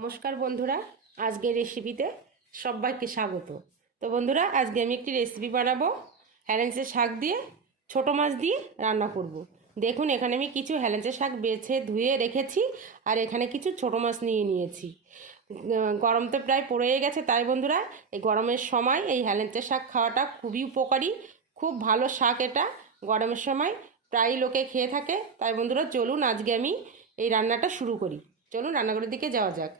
নমস্কার বন্ধুরা, আজকের রেসিপিতে সবাইকে স্বাগত। তো বন্ধুরা, আজকে আমি একটি রেসিপি বানাবো। হ্যালেন্সের শাক দিয়ে, ছোট মাছ দিয়ে রান্না করব। দেখুন, এখানে আমি কিছু হ্যালেন্সের শাক বেছে ধুয়ে রেখেছি আর এখানে কিছু ছোট মাছ নিয়ে নিয়েছি। গরম তো প্রায় পড়ে গেছে, তাই বন্ধুরা, এই গরমের সময় এই হ্যালেন্সের শাক খাওয়াটা খুবই উপকারী, খুব ভালো শাক এটা। গরমের সময় প্রায় লোকে খেয়ে থাকে। তাই বন্ধুরা, চলুন আজকে আমি এই রান্নাটা শুরু করি। চলুন, রান্নাঘরের দিকে যাওয়া যাক।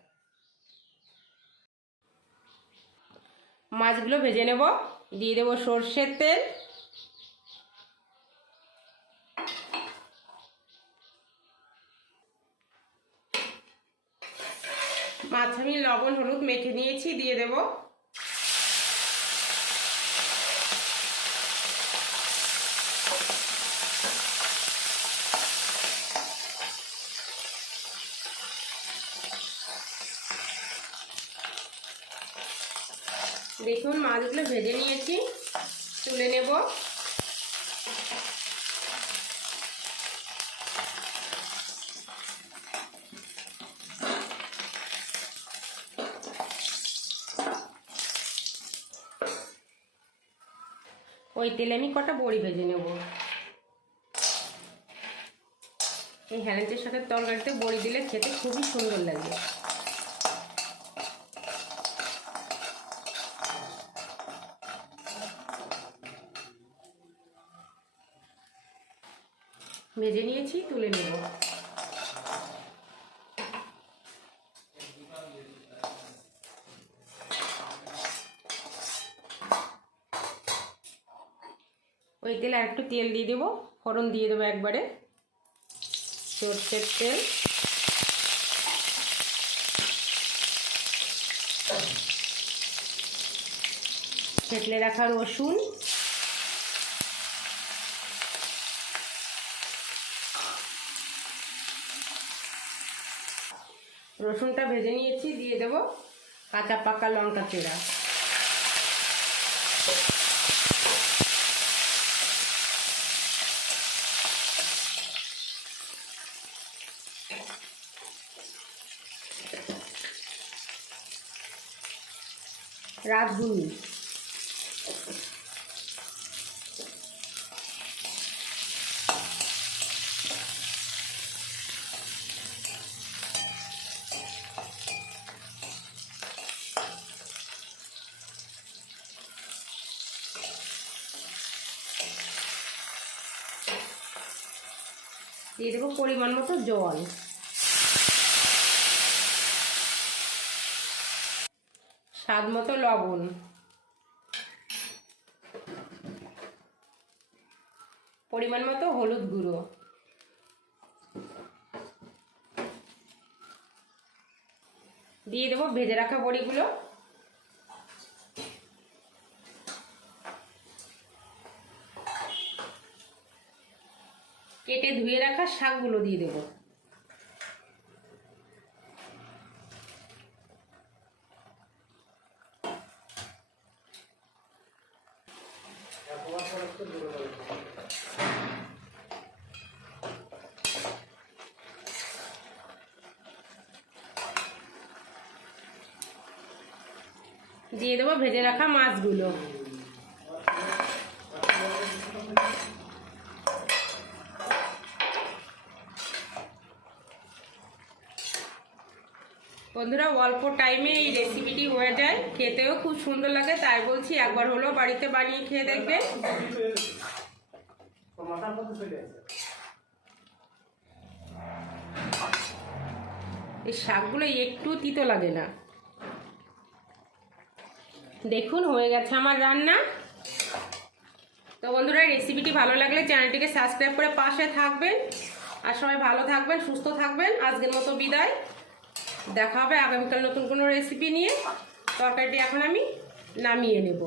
মাছগুলো ভেজে নেব। দিয়ে দেবো সর্ষের তেল। মাছ আমি লবণ, হলুদ মেখে নিয়েছি, দিয়ে দেব। দেখুন মাছগুলো ভেজে নিয়েছি। তুলে নেব। ওই তেলে আমি কটা বড়ি ভেজে নেব। এই হ্যালেন্টের সাথে তরকারিতে বড়ি দিলে খেতে খুবই সুন্দর লাগে। ভেজে নিয়েছি, তুলে নেব। ওই তেলে আর একটু তেল দিয়ে দেবো, ফোড়ন দিয়ে দেবো একবারে। সর্ষের তেল। থেতলে রাখা রসুন। রসুনটা ভেজে নিয়েছি দিয়ে দেব কাঁচা পাকা লঙ্কা চেরা। রাঁধুনি। দিয়ে দেবো পরিমাণ মতো জল। স্বাদ মতো লবণ। পরিমাণ মতো হলুদ গুঁড়ো। দিয়ে দেবো ভেজে রাখা বড়িগুলো। কেটে ধুয়ে রাখা শাকগুলো দিয়ে দেবো। দিয়ে দেবো ভেজে রাখা মাছগুলো। বন্ধুরা, অল্প টাইমে এই রেসিপিটি হয়ে যায়। খেতেও খুব সুন্দর লাগে, তাই বলছি একবার হলেও বাড়িতে বানিয়ে খেয়ে দেখবে। এই শাকগুলো একটু তিতো লাগে না। দেখুন, হয়ে গেছে আমার রান্না। তো বন্ধুরা রেসিপিটি ভালো লাগলে চ্যানেলটিকে সাবস্ক্রাইব করে পাশে থাকবেন। আর সবাই ভালো থাকবেন, সুস্থ থাকবেন। আজকের মতো বিদায়। দেখা হবে আগামীকাল নতুন কোনো রেসিপি নিয়ে। তরকারিটি এখন আমি নামিয়ে নেব।